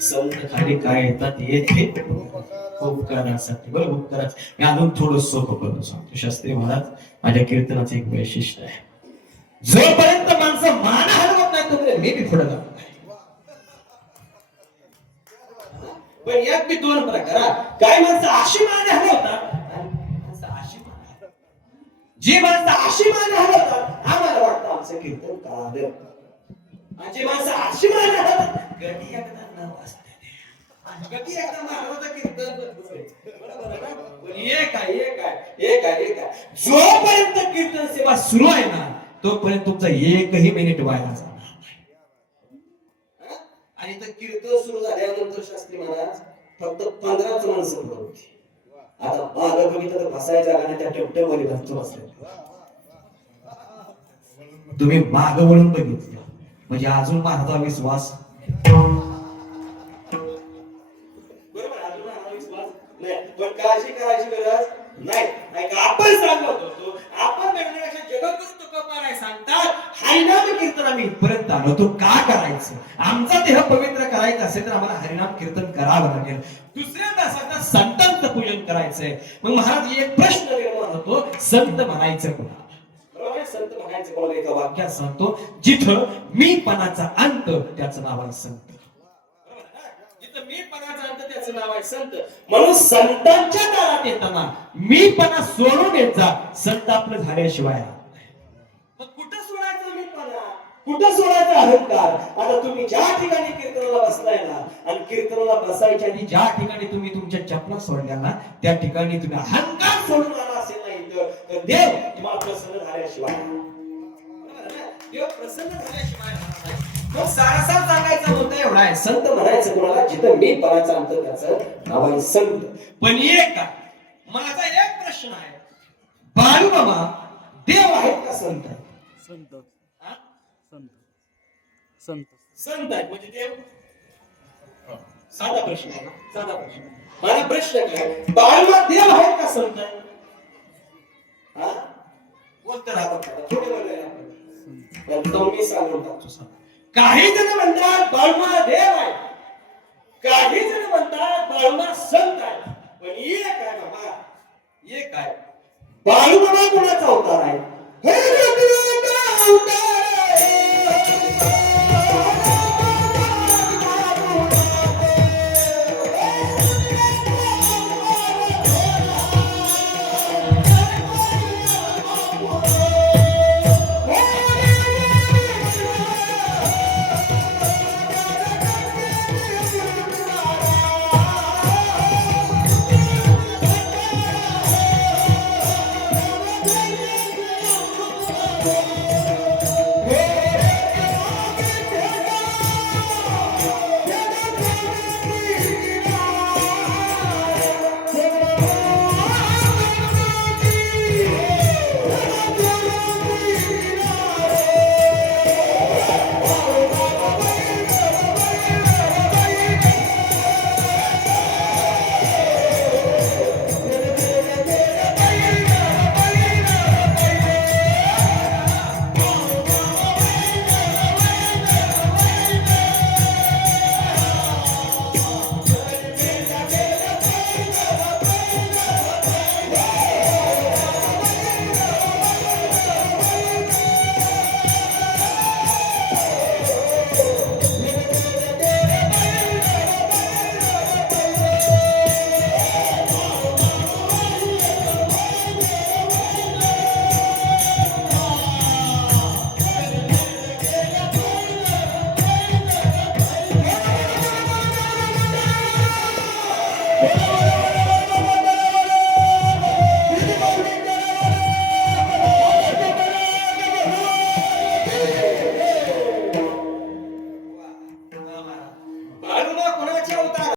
संत खाली काय येतात येते उपकारासाठी. बरं उपकाराच मी अजून थोडं सोपं करून सांगतो. शास्त्री महाराज, माझ्या कीर्तनाचं एक वैशिष्ट्य आहे, जोपर्यंत माणसं मान हलवत नाही तोपर्यंत मी बी पुढे जात नाही. पण यात बी दोन प्रकार. काय माणसं अशी मान हलवतात आणि माणसं अशी मान हलवतात. जी माणसं अशी मान हलवतात आम्हाला वाटतं आमचं कीर्तन करावं, आणि जी माणसं अशी मान हलवतात गडी एकदा न वाजते गडी एकदा महाराजाचं कीर्तन बरोबर आहे ना. पण एक आहे जोपर्यंत कीर्तन सेवा सुरू आहे ना तोपर्यंत तुमचा एकही मिनिट वाया जाणार नाही. आणि तर कीर्तन सुरू झाल्यानंतर शास्त्री महाराज फक्त 15च माणसं पुढे होती. आता मागं बघितलं तर बसायच्या जागा त्या टेम्पटेमध्ये भरतो बसले. तुम्ही मागं वळून बघितलं म्हणजे अजून माझा विश्वास पण काळजी करायची गरज नाही. आपण सांगत होतो आपण जगण्यापेक्षा जगद्गुरु तुकोबा नाही सांगतात हरिनाम कीर्तन आम्ही इथपर्यंत आलो तो का करायचं. आमचा देह पवित्र करायचा असेल तर आम्हाला हरिनाम कीर्तन करावं लागेल. दुसऱ्यांदा सांगतात संतांचं पूजन करायचंय. मग महाराज एक प्रश्न निर्माण होतो, संत म्हणायचं कोणाला. बरोबर, संत म्हणायचं कोणाला एका वाक्यात सांगतो, जिथं मीपणाचा अंत त्याचं नाव आहे संत. मीपणाचा अंत त्याचं नाव आहे संत. म्हणून संतांच्या दारात येताना मीपणा सोडून येत जा. संत आपलं झाल्याशिवाय मग कुठं सोडायचं मीपणा, कुठं सोडायचा अहंकार. आता तुम्ही ज्या ठिकाणी कीर्तनाला बसलाय ना आणि कीर्तनाला बसायच्या आधी ज्या ठिकाणी तुम्ही तुमच्या चपला सोडल्या ना त्या ठिकाणी तुम्ही अहंकार सोडून आला असेल नाही तर देव तुम्हाला प्रसन्न झाल्याशिवाय, देव प्रसन्न झाल्याशिवाय तो सारासार सांगायचा मुद्दा एवढा आहे, संत म्हणायचं कोणाला जिथं मीपणाचा अंत त्याचं नाव आहे संत. पण एक माझा एक प्रश्न आहे, बाळूमामा देव आहेत का संत? संत संत संत संत आहेत म्हणजे देव. साधा प्रश्न आहे, साधा प्रश्न. माझा प्रश्न काय, बाळूमा देव आहेत का संत? हा बोलत राहतात थोडे वेळ मी सांगून टाकतो. काही जण म्हणतात बाळूमा देव आहे, काही जण म्हणतात बाळूमा संत आहे. पण एक आहे बाबा, एक आहे, बाळूमामा कोणाचा अवतार आहे?